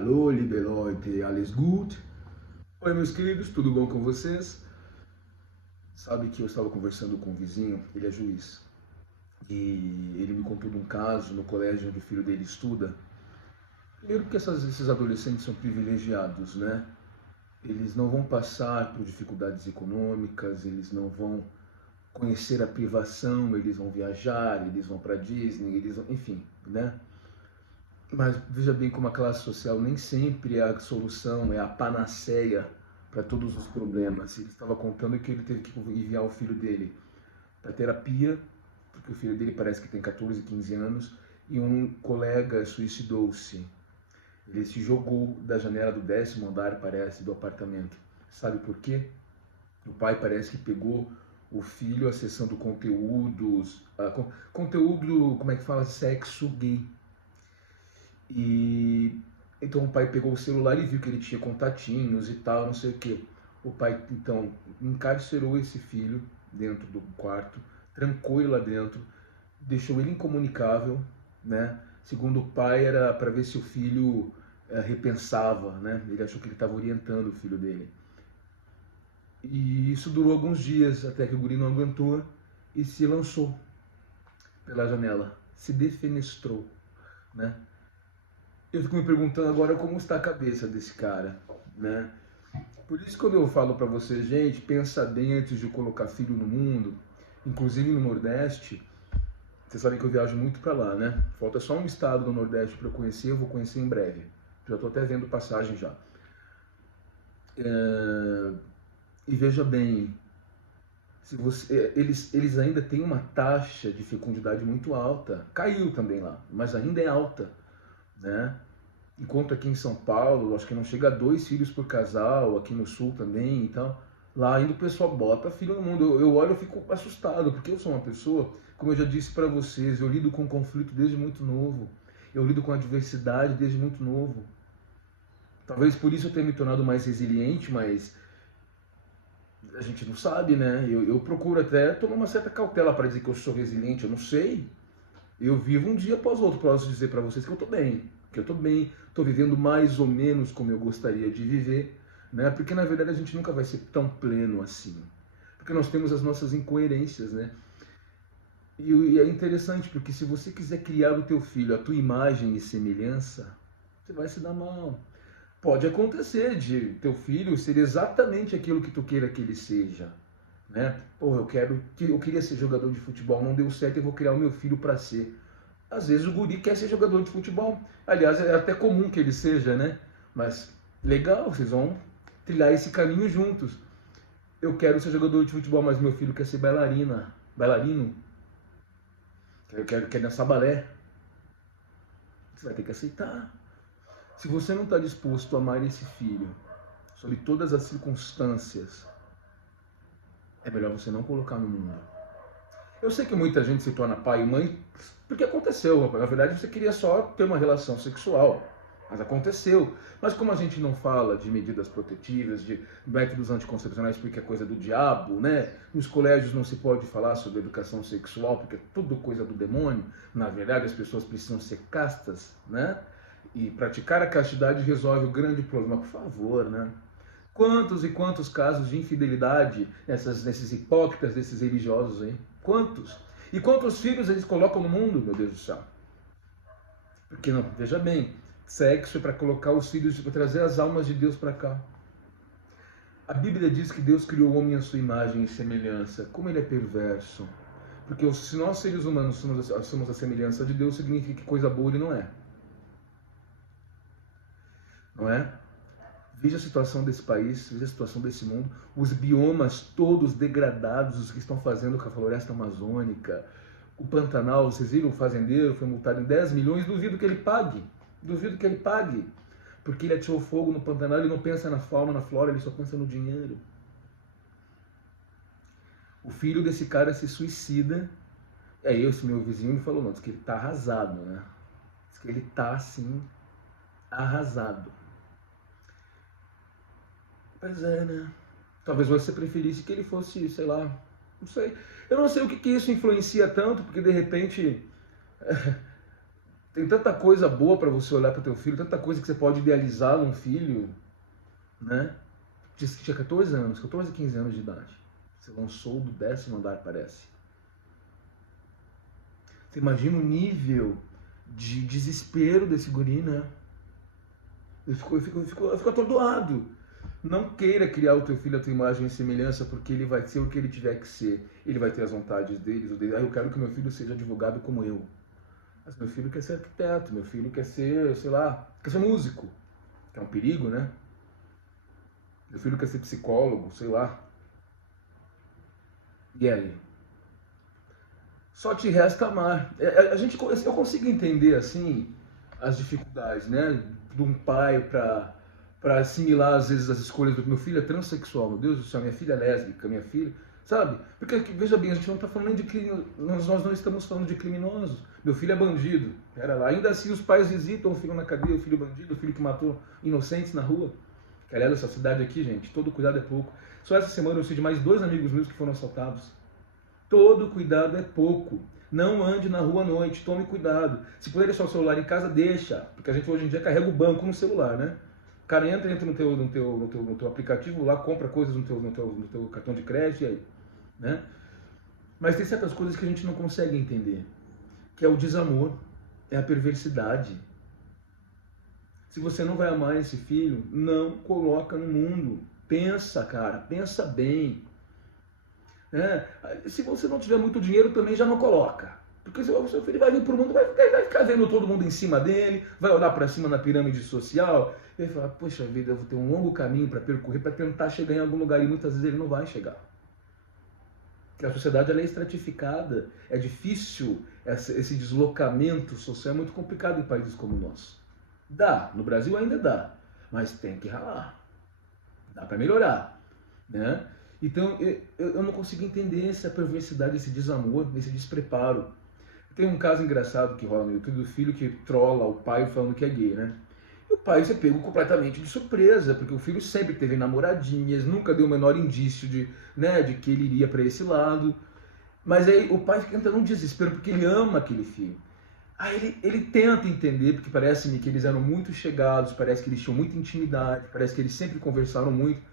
Alô, liebe Leute, alles gut? Oi, meus queridos, tudo bom com vocês? Sabe que eu estava conversando com um vizinho, ele é juiz, e ele me contou de um caso no colégio onde o filho dele estuda. Primeiro porque esses adolescentes são privilegiados, né? Eles não vão passar por dificuldades econômicas, eles não vão conhecer a privação, eles vão viajar, eles vão para Disney, enfim, né? Mas veja bem como a classe social nem sempre é a solução, é a panaceia para todos os problemas. Ele estava contando que ele teve que enviar o filho dele para terapia, porque o filho dele parece que tem 14, 15 anos, e um colega suicidou-se. Ele se jogou da janela do 10º andar, parece, do apartamento. Sabe por quê? O pai parece que pegou o filho acessando conteúdos, conteúdo, como é que fala, sexo gay. E então o pai pegou o celular e viu que ele tinha contatinhos e tal, não sei o que. O pai então encarcerou esse filho dentro do quarto, trancou ele lá dentro, deixou ele incomunicável, né? Segundo o pai, era para ver se o filho repensava, né? Ele achou que ele estava orientando o filho dele. E isso durou alguns dias até que o guri não aguentou e se lançou pela janela, se defenestrou, né? Eu fico me perguntando agora como está a cabeça desse cara, né? Por isso quando eu falo para você, gente, pensa bem antes de colocar filho no mundo, inclusive no Nordeste. Vocês sabem que eu viajo muito para lá, né? Falta só um estado do Nordeste para eu conhecer, eu vou conhecer em breve. Já estou até vendo passagem já. E veja bem, se você, eles ainda têm uma taxa de fecundidade muito alta. Caiu também lá, mas ainda é alta, né? Enquanto aqui em São Paulo, acho que não chega a 2 filhos por casal, aqui no Sul também e tal. Lá ainda o pessoal bota filho no mundo. Eu olho e fico assustado, porque eu sou uma pessoa, como eu já disse para vocês, eu lido com conflito desde muito novo. Eu lido com a diversidade desde muito novo. Talvez por isso eu tenha me tornado mais resiliente, mas a gente não sabe, né? Eu procuro até tomar uma certa cautela para dizer que eu sou resiliente, eu não sei. Eu vivo um dia após o outro, posso dizer para vocês que eu estou bem, estou vivendo mais ou menos como eu gostaria de viver, né? Porque na verdade a gente nunca vai ser tão pleno assim, porque nós temos as nossas incoerências, né? E é interessante porque se você quiser criar o teu filho, a tua imagem e semelhança, você vai se dar mal. Pode acontecer de teu filho ser exatamente aquilo que tu queira que ele seja, né? Pô, eu queria ser jogador de futebol, não deu certo, eu vou criar o meu filho para ser. Às vezes o guri quer ser jogador de futebol. Aliás, é até comum que ele seja, né? Mas legal, vocês vão trilhar esse caminho juntos. Eu quero ser jogador de futebol, mas meu filho quer ser bailarino. Quer dançar balé. Você vai ter que aceitar. Se você não está disposto a amar esse filho, sob todas as circunstâncias, é melhor você não colocar no mundo. Eu sei que muita gente se torna pai e mãe porque aconteceu. Na verdade, você queria só ter uma relação sexual, mas aconteceu. Mas como a gente não fala de medidas protetivas, de métodos anticoncepcionais porque é coisa do diabo, né? Nos colégios não se pode falar sobre educação sexual porque é tudo coisa do demônio. Na verdade, as pessoas precisam ser castas, né? E praticar a castidade resolve o grande problema, por favor, né? Quantos e quantos casos de infidelidade nesses hipócritas, desses religiosos aí? Quantos? E quantos filhos eles colocam no mundo, meu Deus do céu? Porque não, veja bem, sexo é para colocar os filhos, para trazer as almas de Deus para cá. A Bíblia diz que Deus criou o homem à sua imagem e semelhança. Como ele é perverso. Porque se nós seres humanos somos a semelhança de Deus, significa que coisa boa ele não é. Não é? Veja a situação desse país, veja a situação desse mundo, os biomas todos degradados, os que estão fazendo com a floresta amazônica, o Pantanal, vocês viram, o fazendeiro foi multado em 10 milhões, duvido que ele pague, porque ele atirou fogo no Pantanal, ele não pensa na fauna, na flora, ele só pensa no dinheiro. O filho desse cara se suicida, aí esse meu vizinho me falou, não, diz que ele tá arrasado, né? Diz que ele tá assim, arrasado. Pois é, né? Talvez você preferisse que ele fosse, sei lá, não sei. Eu não sei o que isso influencia tanto, porque de repente Tem tanta coisa boa para você olhar para o teu filho, tanta coisa que você pode idealizar num filho, né? Disse que tinha 14 anos, 14, 15 anos de idade. Você lançou do 10º andar, parece. Você imagina o nível de desespero desse guri, né? Eu fico atordoado. Não queira criar o teu filho a tua imagem e semelhança, porque ele vai ser o que ele tiver que ser. Ele vai ter as vontades dele. Eu quero que meu filho seja advogado como eu. Mas meu filho quer ser arquiteto, meu filho quer ser, sei lá, quer ser músico. Que é um perigo, né? Meu filho quer ser psicólogo, sei lá. E aí? Só te resta amar. Eu consigo entender, assim, as dificuldades, né? De um pai para assimilar, às vezes, as escolhas do meu filho é transexual, meu Deus do céu, minha filha é lésbica, minha filha, sabe? Porque, veja bem, a gente não está falando de crime, nós não estamos falando de criminosos. Meu filho é bandido, era lá. Ainda assim, os pais visitam o filho na cadeia, o filho bandido, o filho que matou inocentes na rua. Que, aliás, essa cidade aqui, gente, todo cuidado é pouco. Só essa semana eu sei de mais 2 amigos meus que foram assaltados. Todo cuidado é pouco. Não ande na rua à noite, tome cuidado. Se puder deixar o celular em casa, deixa. Porque a gente hoje em dia carrega o banco no celular, né? O cara entra no teu aplicativo lá, compra coisas no teu cartão de crédito e aí, né? Mas tem certas coisas que a gente não consegue entender. Que é o desamor, é a perversidade. Se você não vai amar esse filho, não coloca no mundo. Pensa, cara, pensa bem. Se você não tiver muito dinheiro, também já não coloca. Porque o seu filho vai vir para o mundo, vai ficar vendo todo mundo em cima dele, vai olhar para cima na pirâmide social, e vai falar, poxa vida, eu vou ter um longo caminho para percorrer, para tentar chegar em algum lugar, e muitas vezes ele não vai chegar. Porque a sociedade ela é estratificada, é difícil, esse deslocamento social é muito complicado em países como o nosso. Dá, no Brasil ainda dá, mas tem que ralar. Dá para melhorar, né? Então, eu não consigo entender essa perversidade, esse desamor, esse despreparo. Tem um caso engraçado que rola no YouTube do filho que trola o pai falando que é gay, né? E o pai se pegou completamente de surpresa, porque o filho sempre teve namoradinhas, nunca deu o menor indício de que ele iria para esse lado. Mas aí o pai fica entrando num desespero, porque ele ama aquele filho. Aí ele tenta entender, porque parece-me que eles eram muito chegados, parece que eles tinham muita intimidade, parece que eles sempre conversaram muito.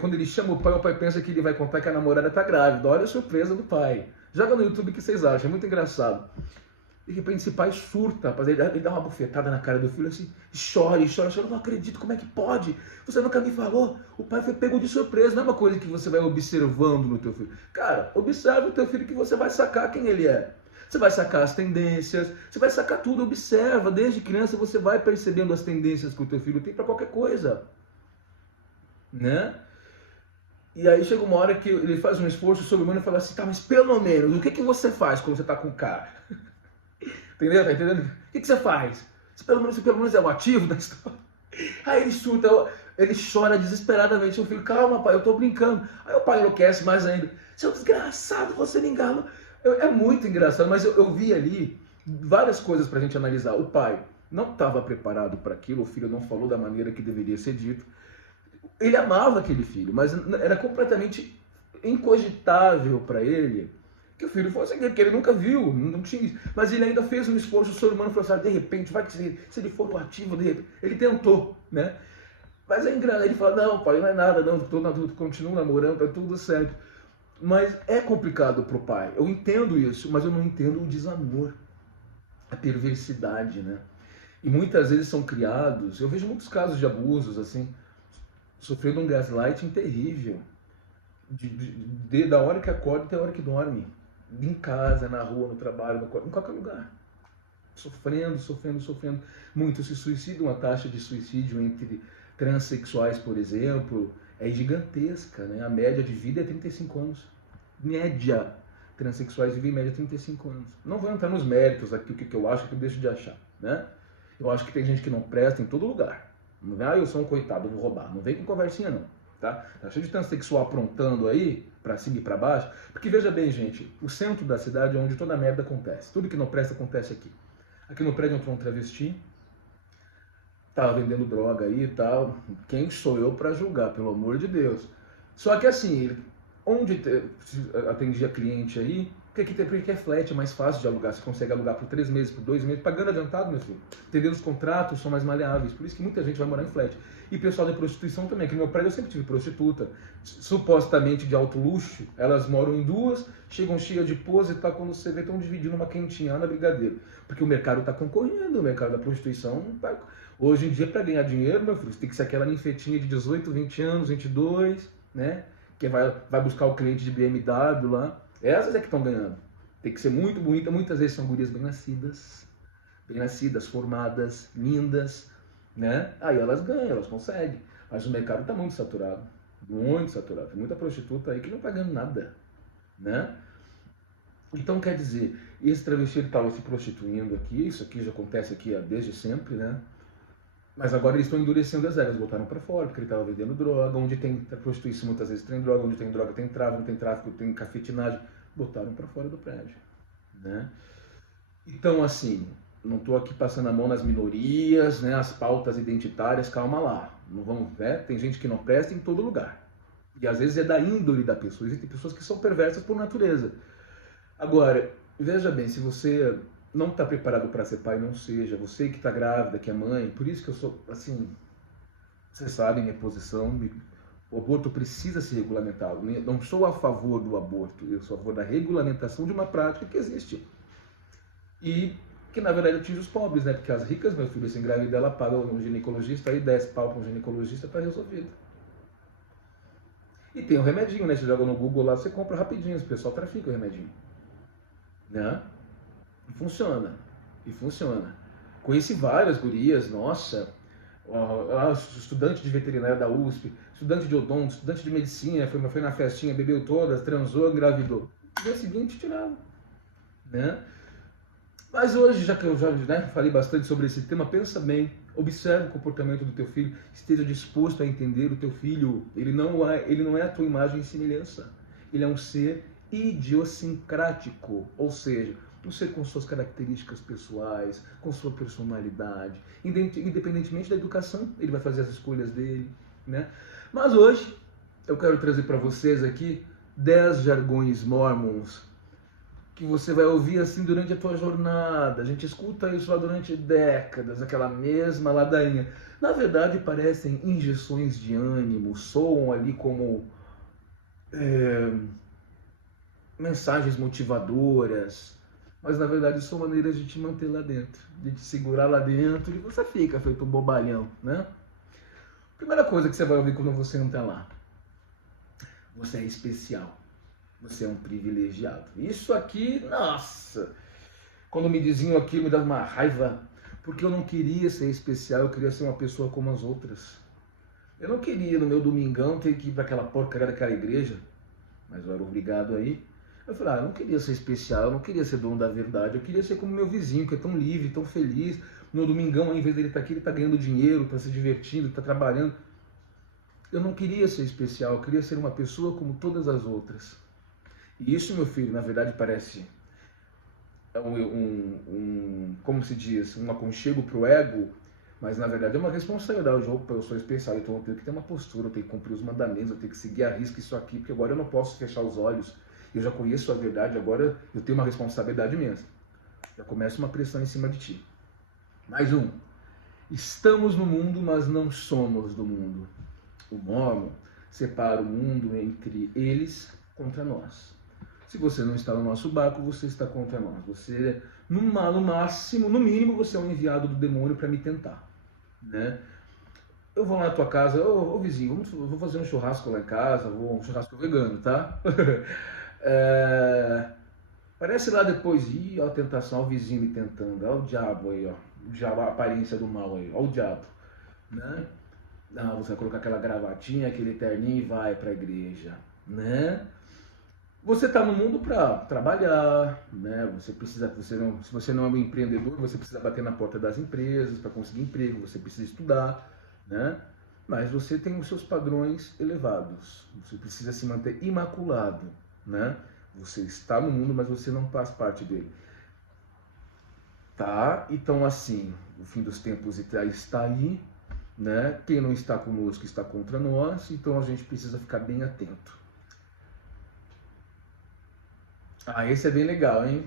Quando ele chama o pai pensa que ele vai contar que a namorada tá grávida. Olha a surpresa do pai. Joga no YouTube o que vocês acham, é muito engraçado. De repente esse pai surta, rapaz, ele dá uma bufetada na cara do filho assim, chora, eu não acredito, como é que pode? Você nunca me falou. O pai foi pego de surpresa, não é uma coisa que você vai observando no teu filho. Cara, observa o teu filho que você vai sacar quem ele é. Você vai sacar as tendências, você vai sacar tudo, observa. Desde criança você vai percebendo as tendências que o teu filho tem para qualquer coisa. Né? E aí chega uma hora que ele faz um esforço sobre-humano e fala assim, tá, mas pelo menos, o que você faz quando você tá com o cara? Entendeu? Tá entendendo? O que você faz? Você pelo menos é o ativo da história. Aí ele surta, ele chora desesperadamente. O filho, calma pai, eu tô brincando. Aí o pai enlouquece mais ainda. Seu desgraçado, você me enganou. É muito engraçado, mas eu vi ali várias coisas pra gente analisar. O pai não estava preparado para aquilo, o filho não falou da maneira que deveria ser dito. Ele amava aquele filho, mas era completamente incogitável para ele que o filho fosse aquele, que ele nunca viu, não tinha. Mas ele ainda fez um esforço sobre-humano e falou assim, de repente, vai que se ele for o ativo, de repente, ele tentou, né? Mas é engraçado, ele fala, não, pai, não é nada, não, continuo namorando, tá tudo certo. Mas é complicado pro pai, eu entendo isso, mas eu não entendo o desamor, a perversidade, né? E muitas vezes são criados, eu vejo muitos casos de abusos, assim, sofrendo um gaslighting terrível, da hora que acorda até a hora que dorme, em casa, na rua, no trabalho, em qualquer lugar, sofrendo. Muitos se suicidam, a taxa de suicídio entre transexuais, por exemplo, é gigantesca, né? A média de vida é 35 anos, média, transexuais vivem em média 35 anos. Não vou entrar nos méritos aqui, o que eu acho, o que eu deixo de achar, né? Eu acho que tem gente que não presta em todo lugar. Não vem, eu sou um coitado, vou roubar. Não vem com conversinha, não. Tá cheio de transexual aprontando aí, pra cima e pra baixo. Porque veja bem, gente, o centro da cidade é onde toda a merda acontece. Tudo que não presta acontece aqui. Aqui no prédio entrou um travesti, tava vendendo droga aí e tal. Quem sou eu pra julgar, pelo amor de Deus? Só que assim, onde atendia cliente aí, Porque é flat, é mais fácil de alugar. Você consegue alugar por 3 meses, por 2 meses, pagando adiantado, meu filho. Entendendo? Os contratos são mais maleáveis. Por isso que muita gente vai morar em flat. E pessoal de prostituição também. Aqui no meu prédio eu sempre tive prostituta. Supostamente de alto luxo. Elas moram em duas, chegam cheias de pose e tal. Quando você vê, estão dividindo uma quentinha lá na Brigadeiro. Porque o mercado está concorrendo. O mercado da prostituição tá... Hoje em dia, para ganhar dinheiro, meu filho, você tem que ser aquela ninfetinha de 18, 20 anos, 22, né? Que vai buscar o cliente de BMW lá. Essas é que estão ganhando. Tem que ser muito bonita. Muitas vezes são gurias bem nascidas, formadas, lindas, né? Aí elas ganham, elas conseguem. Mas o mercado está muito saturado. Muito saturado. Tem muita prostituta aí que não está ganhando nada, né? Então, quer dizer, esse travesti estava se prostituindo aqui. Isso aqui já acontece aqui desde sempre, né? Mas agora eles estão endurecendo as regras, botaram para fora, porque ele estava vendendo droga. Onde tem prostituição, muitas vezes tem droga. Onde tem droga, tem tráfico. Onde tem tráfico, tem cafetinagem. Botaram para fora do prédio, né? Então, assim, não estou aqui passando a mão nas minorias, né? As pautas identitárias, calma lá. Não vamos, né? Tem gente que não presta em todo lugar. E às vezes é da índole da pessoa. Existem pessoas que são perversas por natureza. Agora, veja bem, se você não está preparado para ser pai, não seja. Você que está grávida, que é mãe, por isso que eu sou, assim, vocês sabem minha posição, o aborto precisa ser regulamentado. Não sou a favor do aborto, eu sou a favor da regulamentação de uma prática que existe. E que na verdade atinge os pobres, né? Porque as ricas, meu filho, se engravidar, ela paga um ginecologista, aí 10 pau para um ginecologista, está resolvido. E tem o remedinho, né? Você joga no Google lá, você compra rapidinho, o pessoal trafica o remedinho, né? E funciona. E funciona. Conheci várias gurias, nossa, estudante de veterinária da USP, estudante de odonto, estudante de medicina, foi na festinha, bebeu todas, transou, engravidou. No dia seguinte tiraram, né? Mas hoje, já que eu já, né, falei bastante sobre esse tema, pensa bem, observe o comportamento do teu filho, esteja disposto a entender o teu filho. Ele não é a tua imagem e semelhança. Ele é um ser idiosincrático, ou seja, um ser com suas características pessoais, com sua personalidade. Independentemente da educação, ele vai fazer as escolhas dele, né? Mas hoje, eu quero trazer para vocês aqui 10 jargões mormons que você vai ouvir assim durante a tua jornada. A gente escuta isso lá durante décadas, aquela mesma ladainha. Na verdade, parecem injeções de ânimo, soam ali como mensagens motivadoras, mas na verdade são maneiras de te manter lá dentro, de te segurar lá dentro, e você fica feito um bobalhão, né? Primeira coisa que você vai ouvir quando você entra lá: você é especial. Você é um privilegiado. Isso aqui, nossa, quando me diziam aquilo me dava uma raiva, porque eu não queria ser especial, eu queria ser uma pessoa como as outras. Eu não queria no meu domingão ter que ir para aquela porcaria daquela igreja, mas eu era obrigado aí. Eu falei, eu não queria ser especial, eu não queria ser dono da verdade, eu queria ser como meu vizinho, que é tão livre, tão feliz. No domingão, em vez dele estar aqui, ele está ganhando dinheiro, está se divertindo, está trabalhando. Eu não queria ser especial, eu queria ser uma pessoa como todas as outras. E isso, meu filho, na verdade parece como se diz, um aconchego para o ego, mas na verdade é uma responsabilidade. Eu sou especial, então eu tenho que ter uma postura, eu tenho que cumprir os mandamentos, eu tenho que seguir a risca isso aqui, porque agora eu não posso fechar os olhos. Eu já conheço a verdade, agora eu tenho uma responsabilidade imensa. Já começa uma pressão em cima de ti. Mais um. Estamos no mundo, mas não somos do mundo. O mormon separa o mundo entre eles contra nós. Se você não está no nosso barco, você está contra nós. Você, no máximo, no mínimo, você é um enviado do demônio para me tentar, né? Eu vou lá na tua casa, ô vizinho, vou fazer um churrasco lá em casa, um churrasco vegano, tá? Parece lá depois, ó a tentação, ó o vizinho me tentando, ó o diabo aí, ó. O diabo, a aparência do mal aí, ó o diabo, né? Não, você vai colocar aquela gravatinha, aquele terninho e vai para a igreja, né? Você está no mundo para trabalhar, né? Se você não é um empreendedor, você precisa bater na porta das empresas para conseguir emprego, você precisa estudar, né? Mas você tem os seus padrões elevados, você precisa se manter imaculado, né? Você está no mundo, mas você não faz parte dele. Tá? Então assim, o fim dos tempos está aí, né? Quem não está conosco está contra nós, então a gente precisa ficar bem atento. Ah, esse é bem legal, hein?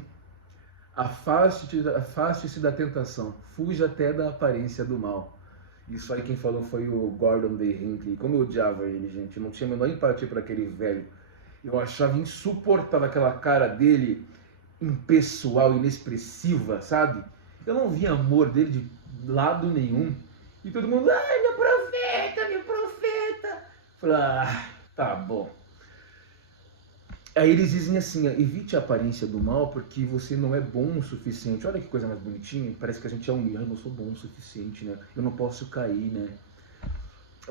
Afaste-se da tentação, fuja até da aparência do mal. Isso aí quem falou foi o Gordon B. Hinckley. Como eu odiava ele, gente. Eu não tinha a menor empatia por aquele velho. Eu achava insuportável aquela cara dele, impessoal, inexpressiva, sabe? Eu não via amor dele de lado nenhum. E todo mundo, ai, meu profeta, meu profeta. Falei, ah, tá bom. Aí eles dizem assim, evite a aparência do mal porque você não é bom o suficiente. Olha que coisa mais bonitinha, parece que a gente é humilde, eu não sou bom o suficiente, né? Eu não posso cair, né?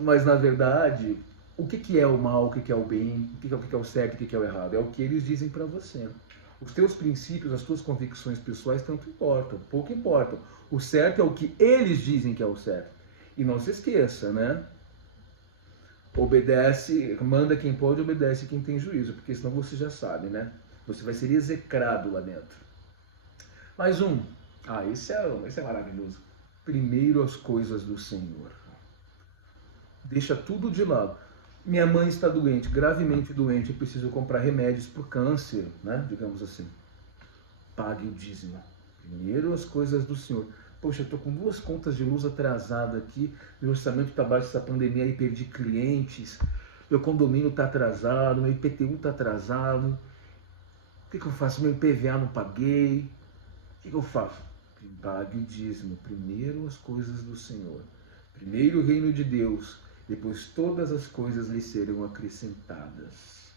Mas na verdade, o que, que é o mal, o que, que é o bem, o que é o certo, o que, que é o errado? É o que eles dizem para você. Os teus princípios, as tuas convicções pessoais tanto importam, pouco importam. O certo é o que eles dizem que é o certo. E não se esqueça, né? Obedece, manda quem pode, obedece quem tem juízo, porque senão você já sabe, né? Você vai ser execrado lá dentro. Mais um. Ah, esse é maravilhoso. Primeiro as coisas do Senhor. Deixa tudo de lado. Minha mãe está doente, gravemente doente, eu preciso comprar remédios para o câncer, né? Digamos assim. Pague o dízimo. Primeiro as coisas do Senhor. Poxa, eu estou com 2 contas de luz atrasadas aqui, meu orçamento está baixo dessa pandemia e perdi clientes, meu condomínio está atrasado, meu IPTU está atrasado, o que eu faço? Meu IPVA não paguei, o que eu faço? Pague o dízimo, primeiro as coisas do Senhor, primeiro o reino de Deus, depois todas as coisas lhe serão acrescentadas.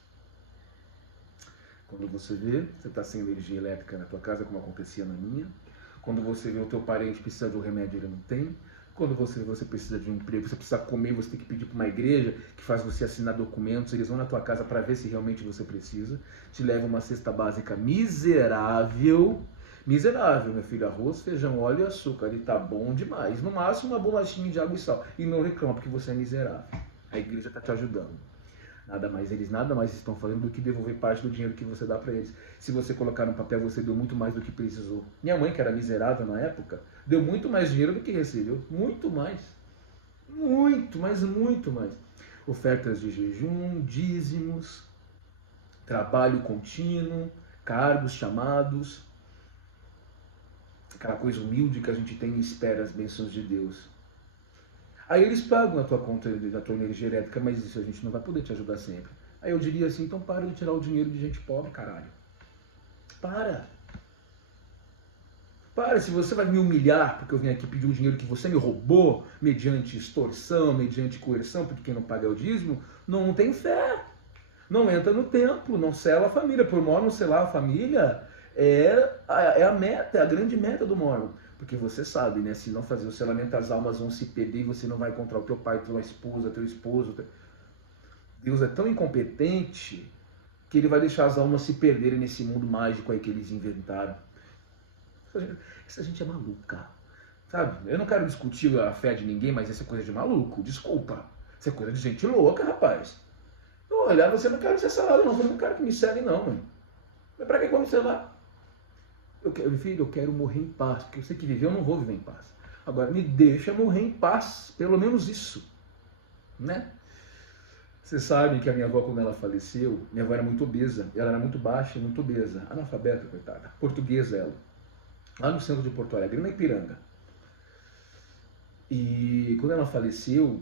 Quando você vê, você está sem energia elétrica na tua casa, como acontecia na minha. Quando você vê o teu parente precisa de um remédio, ele não tem. Quando você precisa de um emprego, você precisa comer, você tem que pedir para uma igreja que faz você assinar documentos, eles vão na tua casa para ver se realmente você precisa. Te levam uma cesta básica miserável. Miserável, meu filho. Arroz, feijão, óleo e açúcar. Ele tá bom demais. No máximo uma bolachinha de água e sal. E não reclama porque você é miserável. A igreja está te ajudando. Eles nada mais estão fazendo do que devolver parte do dinheiro que você dá para eles. Se você colocar no papel, você deu muito mais do que precisou. Minha mãe, que era miserável na época, deu muito mais dinheiro do que recebeu. Muito mais. Muito, mas muito mais. Ofertas de jejum, dízimos, trabalho contínuo, cargos, chamados, aquela coisa humilde que a gente tem e espera as bênçãos de Deus. Aí eles pagam a tua conta da tua energia elétrica, mas isso a gente não vai poder te ajudar sempre. Aí eu diria assim, então para de tirar o dinheiro de gente pobre, caralho. Para. Para, se você vai me humilhar porque eu vim aqui pedir um dinheiro que você me roubou, mediante extorsão, mediante coerção, porque quem não paga é o dízimo, não tem fé. Não entra no templo, não sela a família. Por Mormon, selar a família é a meta, é a grande meta do Mormon. Porque você sabe, né? Se não fazer o selamento, as almas vão se perder e você não vai encontrar o teu pai, tua esposa, teu esposo. Deus é tão incompetente que ele vai deixar as almas se perderem nesse mundo mágico aí que eles inventaram. Essa gente é maluca, sabe? Eu não quero discutir a fé de ninguém, mas essa é coisa de maluco, desculpa. Isso é coisa de gente louca, rapaz. Olha, você não quer ser selado, não. Eu não quero que me selem, não, mano. Mas pra que eu me selar? Filho, eu quero morrer em paz, porque eu sei que viver eu não vou viver em paz. Agora, me deixa morrer em paz, pelo menos isso, né? Vocês sabem que a minha avó, quando ela faleceu, minha avó era muito obesa, ela era muito baixa, muito obesa, analfabeta, coitada, portuguesa ela, lá no centro de Porto Alegre, na Ipiranga. E quando ela faleceu,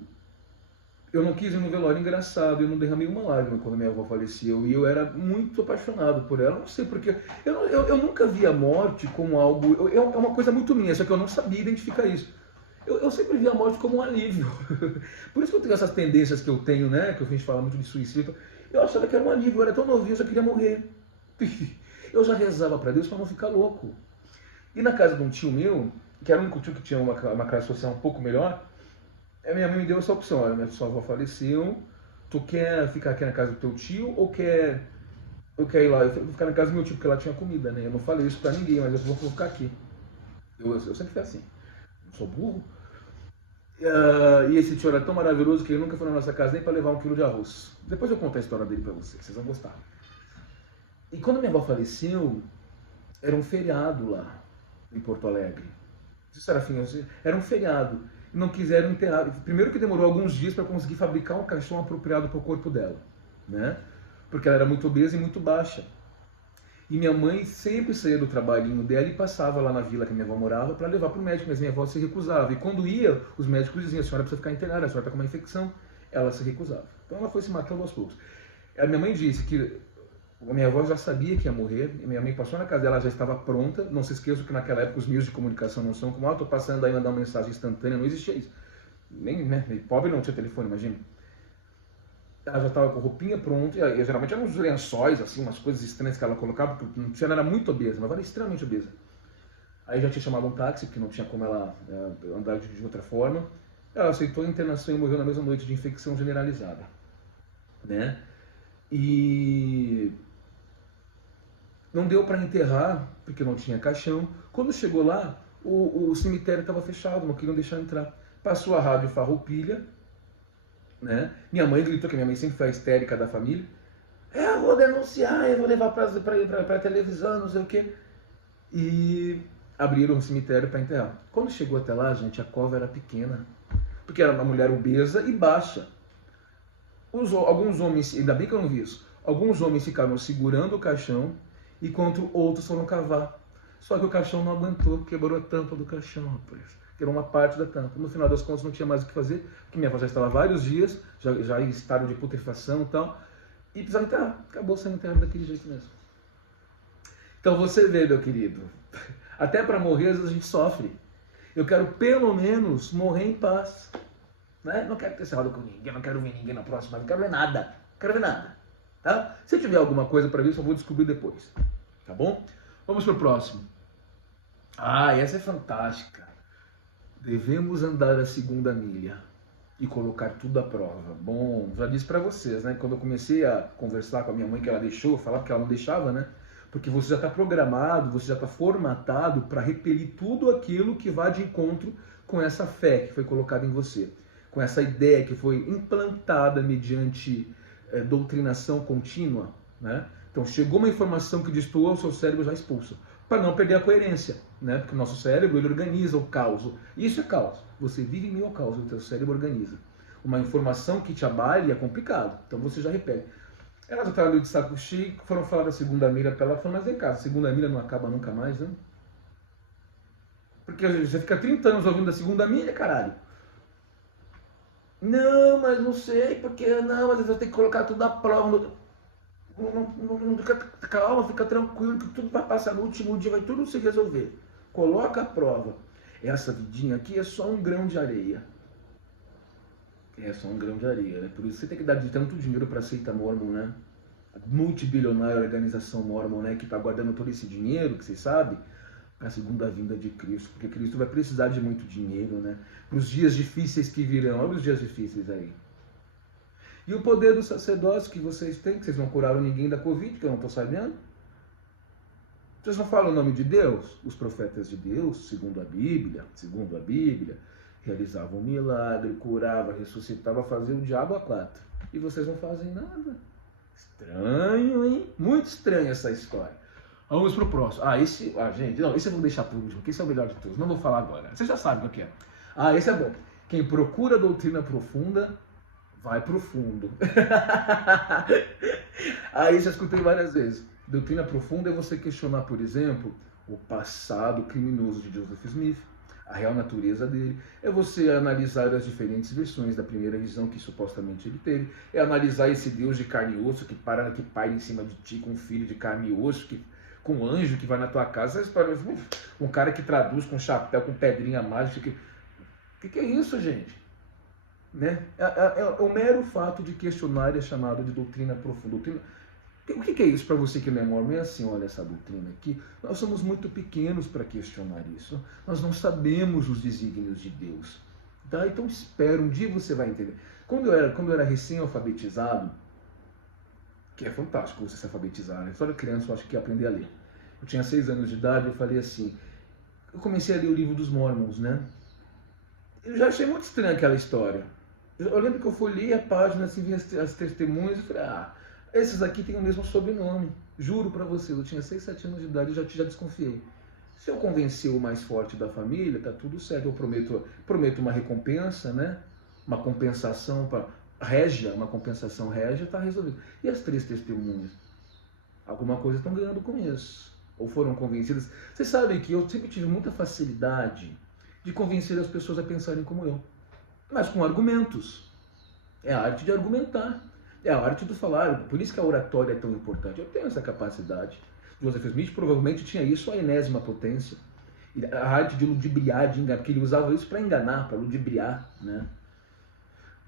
eu não quis ir no velório, engraçado, eu não derramei uma lágrima quando minha avó faleceu, e eu era muito apaixonado por ela, não sei porque, eu nunca vi a morte como algo, é uma coisa muito minha, só que eu não sabia identificar isso. Eu sempre vi a morte como um alívio, por isso que eu tenho essas tendências que eu tenho, né, que a gente fala muito de suicídio, eu achava que era um alívio, eu era tão novinho, eu só queria morrer. Eu já rezava para Deus para não ficar louco. E na casa de um tio meu, que era o único tio que tinha uma classe social um pouco melhor, a minha mãe me deu essa opção, olha, minha sua avó faleceu, tu quer ficar aqui na casa do teu tio ou quer ir lá? Eu vou ficar na casa do meu tio, porque lá tinha comida, né? Eu não falei isso pra ninguém, mas eu vou ficar aqui. Eu sempre fui assim, não sou burro. E esse tio era tão maravilhoso que ele nunca foi na nossa casa nem para levar 1 quilo de arroz. Depois eu conto a história dele pra vocês vão gostar. E quando minha avó faleceu, era um feriado lá, em Porto Alegre. Isso era um feriado. Não quiseram enterrar. Primeiro que demorou alguns dias para conseguir fabricar um caixão apropriado para o corpo dela, né? Porque ela era muito obesa e muito baixa. E minha mãe sempre saía do trabalhinho dela e passava lá na vila que minha avó morava para levar para o médico, mas minha avó se recusava. E quando ia, os médicos diziam: a senhora precisa ficar internada, a senhora está com uma infecção. Ela se recusava. Então ela foi se matando aos poucos. A minha mãe disse que a minha avó já sabia que ia morrer, e minha mãe passou na casa dela, ela já estava pronta. Não se esqueça que naquela época os meios de comunicação não são como: estou passando aí, mandar uma mensagem instantânea, não existia isso. Nem, né, pobre não tinha telefone, imagina. Ela já estava com roupinha pronta, e geralmente eram uns lençóis, assim, umas coisas estranhas que ela colocava, porque ela era muito obesa, mas ela era extremamente obesa. Aí já tinha chamado um táxi, porque não tinha como ela andar de outra forma. Ela aceitou a internação e morreu na mesma noite de infecção generalizada, né? E não deu para enterrar, porque não tinha caixão. Quando chegou lá, o cemitério estava fechado, não queriam deixar entrar. Passou a rádio Farroupilha, né? Minha mãe gritou, que minha mãe sempre foi a histérica da família: eu vou denunciar, eu vou levar para televisão, não sei o quê. E abriram um cemitério para enterrar. Quando chegou até lá, gente, a cova era pequena, porque era uma mulher obesa e baixa. Alguns homens, ainda bem que eu não vi isso, alguns homens ficaram segurando o caixão, enquanto outros foram cavar. Só que o caixão não aguentou, quebrou a tampa do caixão, rapaz. Quebrou uma parte da tampa. No final das contas não tinha mais o que fazer, porque minha avó já estava há vários dias, já em estado de putrefação e tal, e precisava enterrar. Acabou sendo enterrado daquele jeito mesmo. Então você vê, meu querido, até para morrer às vezes a gente sofre. Eu quero pelo menos morrer em paz. Né? Não quero ter cerrado com ninguém, não quero ver ninguém na próxima, não quero ver nada. Não quero ver nada. Tá? Se tiver alguma coisa para ver, só vou descobrir depois. Tá bom? Vamos para o próximo. Essa é fantástica. Devemos andar a segunda milha e colocar tudo à prova. Bom, já disse para vocês, né? Quando eu comecei a conversar com a minha mãe, que ela deixou, falar porque ela não deixava, né? Porque você já está programado, você já está formatado para repelir tudo aquilo que vai de encontro com essa fé que foi colocada em você, com essa ideia que foi implantada mediante doutrinação contínua, né? Então chegou uma informação que destoou, o seu cérebro já expulsa, para não perder a coerência, né? Porque o nosso cérebro ele organiza o caos. Isso é caos. Você vive em meio ao caos, o seu cérebro organiza. Uma informação que te abale é complicado, então você já repete. Elas estavam ali de saco cheio, foram falar da segunda milha para ela, falou: mas vem cá, a segunda milha não acaba nunca mais, né? Porque você fica 30 anos ouvindo a segunda milha, caralho. Não, mas não sei, porque não, mas eu tenho que colocar tudo à prova. Calma, fica tranquilo, que tudo vai passar no último dia, vai tudo se resolver. Coloca a prova. Essa vidinha aqui é só um grão de areia. É só um grão de areia, né? Por isso você tem que dar de tanto dinheiro para a seita Mormon, né? A multibilionária organização Mormon, né? Que está guardando todo esse dinheiro, que vocês sabem, para a segunda vinda de Cristo. Porque Cristo vai precisar de muito dinheiro, né? Para os dias difíceis que virão. Olha os dias difíceis aí. E o poder do sacerdócio que vocês têm, que vocês não curaram ninguém da Covid, que eu não estou sabendo. Vocês não falam o nome de Deus? Os profetas de Deus, segundo a Bíblia, realizavam um milagre, curava, ressuscitava, fazia o diabo a quatro. E vocês não fazem nada. Estranho, hein? Muito estranho essa história. Vamos pro próximo. Gente, não, esse eu vou deixar por último, que esse é o melhor de todos. Não vou falar agora. Você já sabe o que é. Esse é bom. Quem procura doutrina profunda, vai pro fundo. Isso eu escutei várias vezes. Doutrina profunda é você questionar, por exemplo, o passado criminoso de Joseph Smith, a real natureza dele, é você analisar as diferentes versões da primeira visão que supostamente ele teve, é analisar esse Deus de carne e osso que paira em cima de ti com um filho de carne e osso, com um anjo que vai na tua casa, um cara que traduz com chapéu, com pedrinha mágica. O que é isso, gente? Né? O mero fato de questionar é chamado de doutrina profunda. O que é isso para você que não é mormon? É assim: olha essa doutrina aqui, nós somos muito pequenos para questionar isso, nós não sabemos os desígnios de Deus, tá? Então espera, um dia você vai entender. Quando eu era recém-alfabetizado, que é fantástico você se alfabetizar, né? Só de criança eu acho que ia aprender a ler. Eu tinha 6 anos de idade, eu falei assim, eu comecei a ler o livro dos Mormons, né? Eu já achei muito estranha aquela história. Eu lembro que eu fui ler a página, assim, vi as testemunhas e falei: esses aqui têm o mesmo sobrenome. Juro para você, eu tinha 6, 7 anos de idade e já desconfiei. Se eu convencer o mais forte da família, tá tudo certo. Eu prometo uma recompensa, né? Uma compensação régia, tá resolvido. E as 3 testemunhas? Alguma coisa estão ganhando com isso. Ou foram convencidas. Vocês sabem que eu sempre tive muita facilidade de convencer as pessoas a pensarem como eu. Mas com argumentos. É a arte de argumentar. É a arte do falar. Por isso que a oratória é tão importante. Eu tenho essa capacidade. Joseph Smith provavelmente tinha isso à enésima potência. A arte de ludibriar, de enganar, porque ele usava isso para enganar, para ludibriar, né?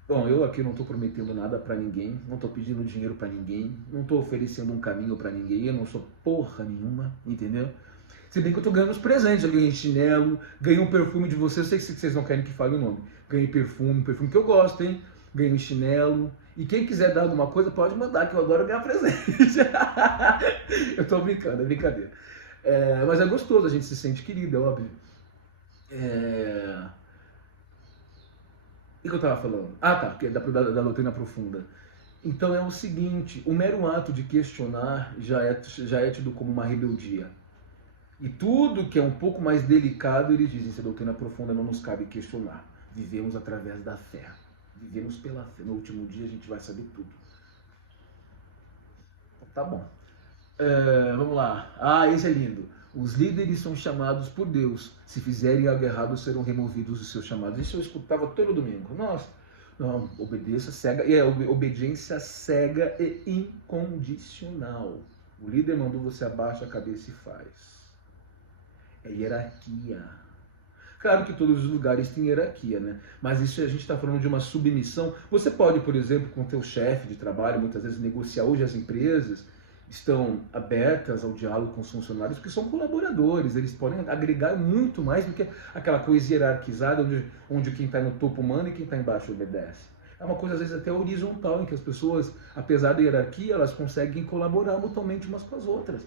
Bom, eu aqui não estou prometendo nada para ninguém, não estou pedindo dinheiro para ninguém, não estou oferecendo um caminho para ninguém, eu não sou porra nenhuma, entendeu? Se bem que eu estou ganhando os presentes, eu ganhei chinelo, ganhei um perfume de vocês, eu sei que vocês não querem que fale o nome. Ganhei perfume, perfume que eu gosto, hein? Ganhei um chinelo. E quem quiser dar alguma coisa pode mandar, que eu adoro ganhar presente. Eu estou brincando, é brincadeira. Mas é gostoso, a gente se sente querido, é óbvio. O que eu estava falando? Ah, tá, que é da doutrina profunda. Então é o seguinte, o mero ato de questionar já é tido como uma rebeldia. E tudo que é um pouco mais delicado, eles dizem, se a doutrina profunda não nos cabe questionar. Vivemos através da fé. Vivemos pela fé. No último dia a gente vai saber tudo. Tá bom. Vamos lá. Ah, esse é lindo. Os líderes são chamados por Deus. Se fizerem algo errado, serão removidos dos seus chamados. Isso eu escutava todo domingo. Nossa, não, obedeça cega. Obediência cega e incondicional. O líder mandou, você abaixa a cabeça e faz. É hierarquia. Claro que todos os lugares têm hierarquia, né? Mas isso a gente está falando de uma submissão. Você pode, por exemplo, com o teu chefe de trabalho, muitas vezes negociar. Hoje as empresas estão abertas ao diálogo com os funcionários, porque são colaboradores, eles podem agregar muito mais do que aquela coisa hierarquizada, onde quem está no topo manda e quem está embaixo obedece. É uma coisa, às vezes, até horizontal, em que as pessoas, apesar da hierarquia, elas conseguem colaborar mutuamente umas com as outras.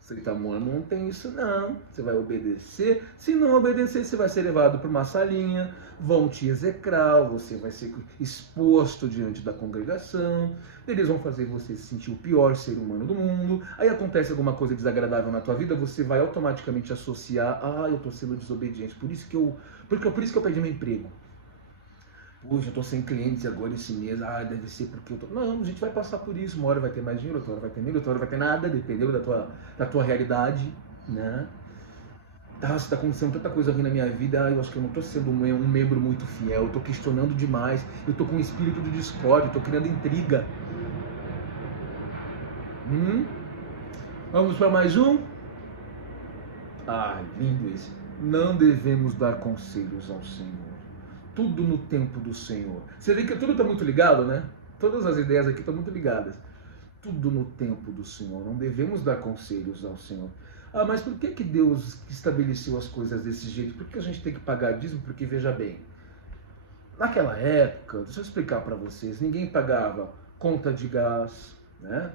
Você não tem isso não, você vai obedecer, se não obedecer você vai ser levado para uma salinha, vão te execrar, você vai ser exposto diante da congregação, eles vão fazer você se sentir o pior ser humano do mundo, aí acontece alguma coisa desagradável na tua vida, você vai automaticamente associar, eu estou sendo desobediente, por isso que eu perdi meu emprego. Puxa, eu tô sem clientes agora esse mês, deve ser porque eu tô... Não, a gente vai passar por isso, uma hora vai ter mais dinheiro, outra hora vai ter menos, outra hora vai ter nada, dependendo da tua realidade, né? Se tá acontecendo tanta coisa ruim na minha vida, eu acho que eu não tô sendo um membro muito fiel, eu tô questionando demais, eu tô com um espírito de discórdia, eu tô criando intriga. Vamos para mais um? Lindo esse. Não devemos dar conselhos ao Senhor. Tudo no tempo do Senhor. Você vê que tudo está muito ligado, né? Todas as ideias aqui estão muito ligadas. Tudo no tempo do Senhor. Não devemos dar conselhos ao Senhor. Mas por que Deus estabeleceu as coisas desse jeito? Por que a gente tem que pagar dízimo? Porque, veja bem, naquela época, deixa eu explicar para vocês, ninguém pagava conta de gás, né?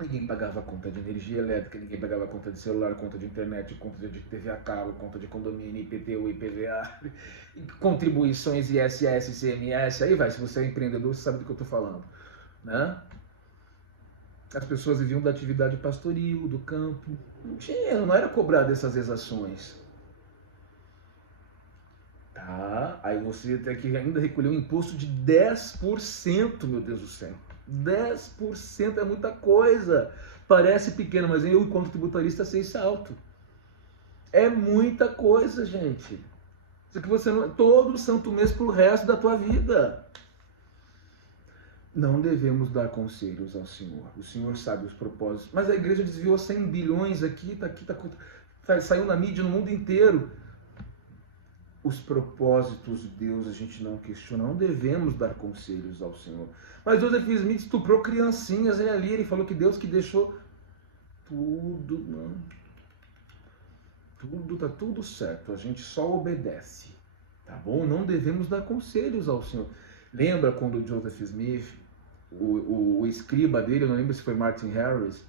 Ninguém pagava conta de energia elétrica, ninguém pagava conta de celular, conta de internet, conta de TV a cabo, conta de condomínio, IPTU, IPVA, contribuições ISS, ICMS, aí vai, se você é empreendedor, você sabe do que eu estou falando, né? As pessoas viviam da atividade pastoril, do campo, não era cobrado essas exações. Aí você tem que ainda recolher um imposto de 10%, meu Deus do céu. 10% é muita coisa. Parece pequeno, mas eu, enquanto tributarista, sei isso alto. É muita coisa, gente. Isso que você não... Todo santo mês pro resto da tua vida. Não devemos dar conselhos ao Senhor. O Senhor sabe os propósitos. Mas a igreja desviou 100 bilhões aqui, saiu na mídia no mundo inteiro. Os propósitos de Deus a gente não questiona, não devemos dar conselhos ao Senhor. Mas Joseph Smith estuprou criancinhas ali, ele falou que Deus que deixou tudo, mano. Tá tudo certo, a gente só obedece, tá bom? Não devemos dar conselhos ao Senhor. Lembra quando Joseph Smith, o escriba dele, eu não lembro se foi Martin Harris,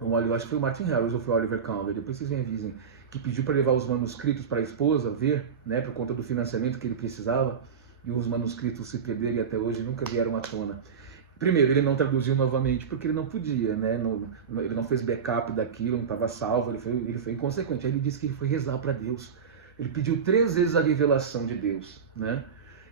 eu acho que foi o Martin Harris ou foi o Oliver Cowdery, depois vocês me avisem, que pediu para levar os manuscritos para a esposa ver, né, por conta do financiamento que ele precisava, e os manuscritos se perderam e até hoje nunca vieram à tona. Primeiro, ele não traduziu novamente porque ele não podia, né? Ele não fez backup daquilo, não estava salvo, ele foi inconsequente. Aí ele disse que ele foi rezar para Deus. Ele pediu 3 vezes a revelação de Deus, né?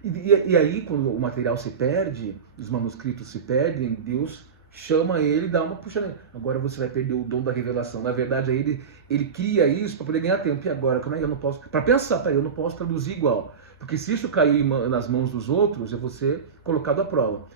E aí, quando o material se perde, os manuscritos se perdem, Deus chama ele e dá uma puxada. Agora você vai perder o dom da revelação. Na verdade, aí ele cria isso para poder ganhar tempo. E agora, como é que eu não posso... Para pensar, eu não posso traduzir igual. Porque se isso cair nas mãos dos outros, eu vou ser colocado à prova.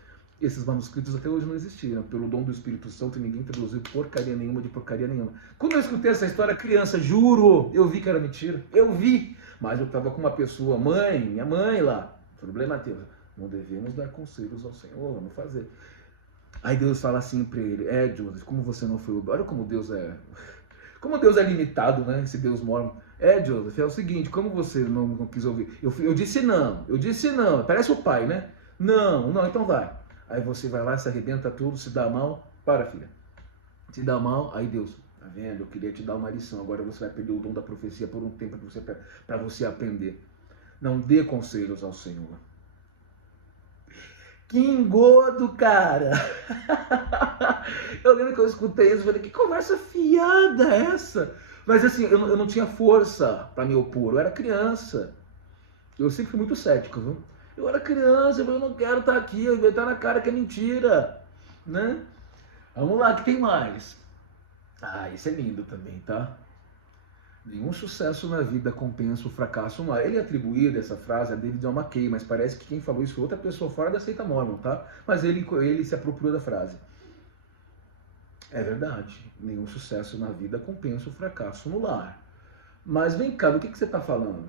Esses manuscritos até hoje não existiram. Pelo dom do Espírito Santo, ninguém traduziu porcaria nenhuma de porcaria nenhuma. Quando eu escutei essa história, criança, juro, eu vi que era mentira. Eu vi. Mas eu estava com uma pessoa, minha mãe lá. Falei, Mateus, não devemos dar conselhos ao Senhor, vamos fazer. Aí Deus fala assim para ele, Joseph, como você não foi... Olha como Deus é limitado, né? Esse Deus mormon. Joseph, é o seguinte, como você não quis ouvir? Eu disse não, parece o pai, né? Não, então vai. Aí você vai lá, se arrebenta tudo, se dá mal. Para, filha. Se dá mal, aí Deus, tá vendo? Eu queria te dar uma lição, agora você vai perder o dom da profecia por um tempo para você aprender. Não dê conselhos ao Senhor. Que engodo, cara! Eu lembro que eu escutei isso e falei, que conversa fiada é essa? Mas assim, eu não tinha força para me opor, eu era criança. Eu sempre fui muito cético, viu? Eu era criança, eu não quero estar aqui, eu vou estar na cara que é mentira, né? Vamos lá, que tem mais. Esse é lindo também, tá? Nenhum sucesso na vida compensa o fracasso no ar. Ele atribuiu essa frase a David John McKay, mas parece que quem falou isso foi outra pessoa fora da seita mormon, tá? Mas ele se apropriou da frase. É verdade, nenhum sucesso na vida compensa o fracasso no lar. Mas vem cá, do que você está falando?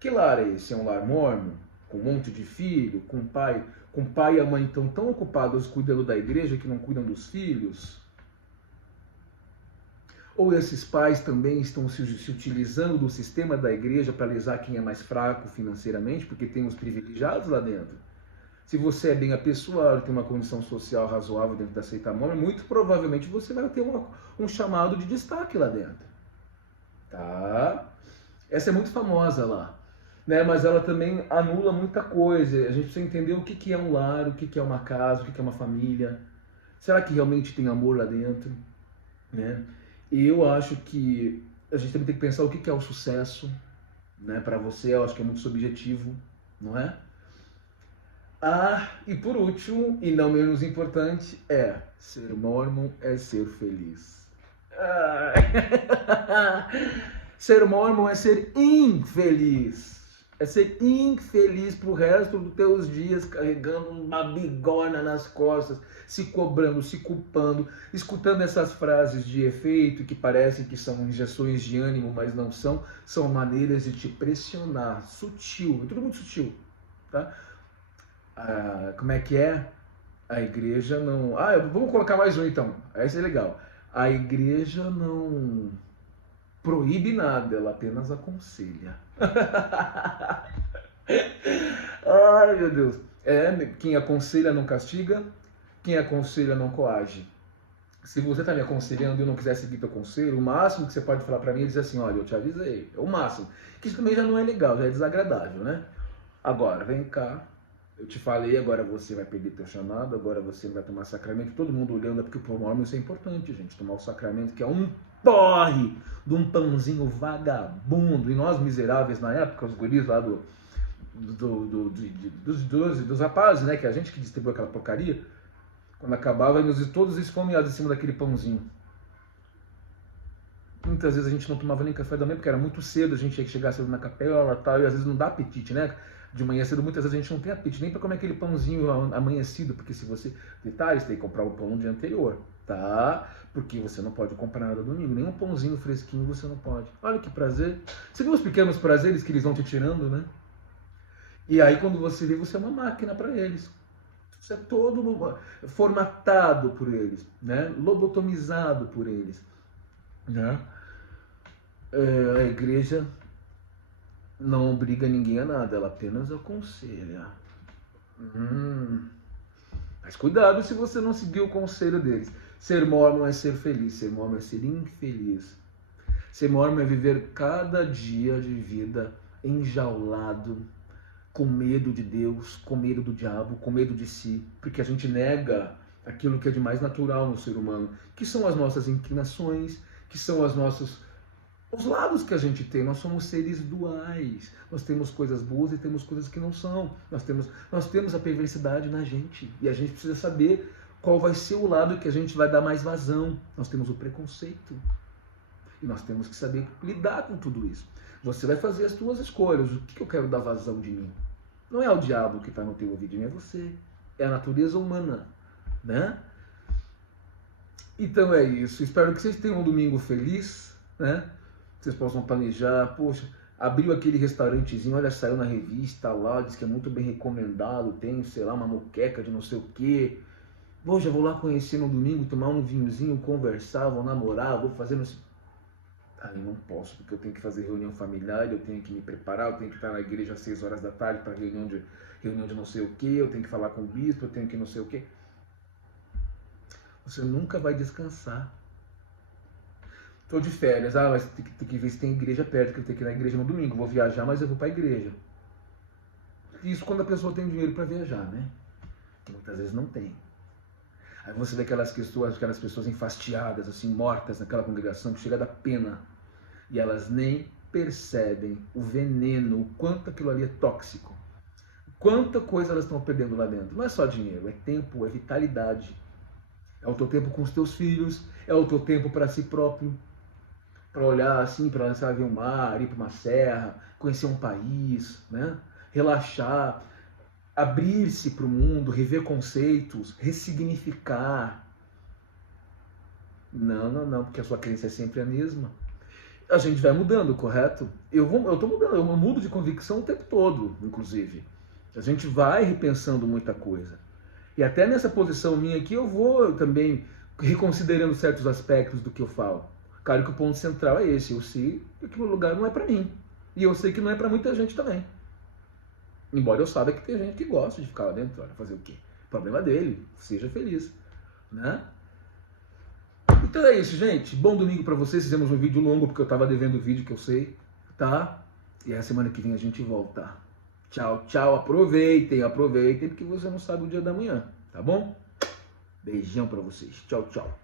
Que lar é esse? É um lar mormon? Com um monte de filho? Com pai e a mãe tão ocupados cuidando da igreja que não cuidam dos filhos? Ou esses pais também estão se utilizando do sistema da igreja para alisar quem é mais fraco financeiramente, porque tem os privilegiados lá dentro? Se você é bem apessoado, tem uma condição social razoável dentro da seita mormon, muito provavelmente você vai ter um chamado de destaque lá dentro. Tá? Essa é muito famosa lá. Né? Mas ela também anula muita coisa. A gente precisa entender o que é um lar, o que é uma casa, o que é uma família. Será que realmente tem amor lá dentro? Né? E eu acho que a gente também tem que pensar o que é o sucesso. Né? Para você, eu acho que é muito subjetivo, não é? E por último, e não menos importante, ser mormon é ser feliz. Ser mormon é ser infeliz. É ser infeliz pro resto dos teus dias, carregando uma bigorna nas costas, se cobrando, se culpando, escutando essas frases de efeito que parecem que são injeções de ânimo, mas não são. São maneiras de te pressionar, sutil, é tudo muito sutil, tá? Como é que é? A igreja não... vamos colocar mais um então, esse é legal. A igreja não proíbe nada, ela apenas aconselha. Ai, meu Deus. Quem aconselha não castiga, quem aconselha não coage. Se você está me aconselhando e eu não quiser seguir teu conselho, o máximo que você pode falar para mim é dizer assim, olha, eu te avisei. É o máximo. Que isso também já não é legal, já é desagradável, né? Agora, vem cá. Eu te falei, agora você vai perder teu chamado, agora você vai tomar sacramento. Todo mundo olhando, porque pro mormon isso é importante, gente. Tomar o sacramento, que é um porre de um pãozinho vagabundo. E nós miseráveis na época, os guris lá dos rapazes, né? Que a gente que distribuiu aquela porcaria, quando acabava, íamos todos esfomeados em cima daquele pãozinho. Muitas vezes a gente não tomava nem café da manhã, porque era muito cedo, a gente tinha que chegar cedo na capela e tal, e às vezes não dá apetite, né? De manhã cedo, muitas vezes a gente não tem apetite nem para comer aquele pãozinho amanhecido, porque se você... Detalhe, você tem que comprar o pão no dia anterior, tá? Porque você não pode comprar nada domingo, nem um pãozinho fresquinho você não pode. Olha que prazer. Você viu os pequenos prazeres que eles vão te tirando, né? E aí quando você vê, você é uma máquina para eles. Você é todo formatado por eles, né? Lobotomizado por eles, né? A igreja não obriga ninguém a nada, ela apenas aconselha. Mas cuidado se você não seguir o conselho deles. Ser mormon é ser feliz, ser mormon é ser infeliz. Ser mormon é viver cada dia de vida enjaulado, com medo de Deus, com medo do diabo, com medo de si, porque a gente nega aquilo que é de mais natural no ser humano, que são as nossas inclinações, que são os lados que a gente tem. Nós somos seres duais. Nós temos coisas boas e temos coisas que não são. Nós temos a perversidade na gente. E a gente precisa saber qual vai ser o lado que a gente vai dar mais vazão. Nós temos o preconceito. E nós temos que saber lidar com tudo isso. Você vai fazer as suas escolhas. O que eu quero dar vazão de mim? Não é o diabo que está no teu ouvido, é você. É a natureza humana, né? Então é isso. Espero que vocês tenham um domingo feliz, né? Vocês possam planejar. Poxa, abriu aquele restaurantezinho, olha, saiu na revista lá, diz que é muito bem recomendado, tem, sei lá, uma moqueca de não sei o quê. Poxa, vou lá conhecer no domingo, tomar um vinhozinho, conversar, vou namorar, vou fazer... Aí não posso, porque eu tenho que fazer reunião familiar, eu tenho que me preparar, eu tenho que estar na igreja às 6 horas da tarde para reunião de não sei o que, eu tenho que falar com o bispo, eu tenho que não sei o que. Você nunca vai descansar. Estou de férias, mas tem que ver se tem igreja perto, que eu tenho que ir na igreja no domingo, vou viajar, mas eu vou para a igreja. Isso quando a pessoa tem dinheiro para viajar, né? Que muitas vezes não tem. Aí você vê aquelas pessoas enfastiadas, assim, mortas naquela congregação, que chega da pena. E elas nem percebem o veneno, o quanto aquilo ali é tóxico. Quanta coisa elas estão perdendo lá dentro. Não é só dinheiro, é tempo, é vitalidade. É o teu tempo com os teus filhos, é o teu tempo para si próprio. Para olhar assim, para ver o mar, ir para uma serra, conhecer um país, né? Relaxar. Abrir-se para o mundo, rever conceitos, ressignificar. Não, porque a sua crença é sempre a mesma. A gente vai mudando, correto? Eu estou mudando, eu mudo de convicção o tempo todo, inclusive. A gente vai repensando muita coisa. E até nessa posição minha aqui, eu vou também reconsiderando certos aspectos do que eu falo. Claro que o ponto central é esse, eu sei que aquele lugar não é para mim. E eu sei que não é para muita gente também. Embora eu saiba que tem gente que gosta de ficar lá dentro, olha, fazer o quê? Problema dele, seja feliz, né? Então é isso, gente. Bom domingo pra vocês. Fizemos um vídeo longo porque eu tava devendo o vídeo, que eu sei, tá? E a semana que vem a gente volta. Tchau, tchau. Aproveitem, porque você não sabe o dia da manhã, tá bom? Beijão pra vocês. Tchau, tchau.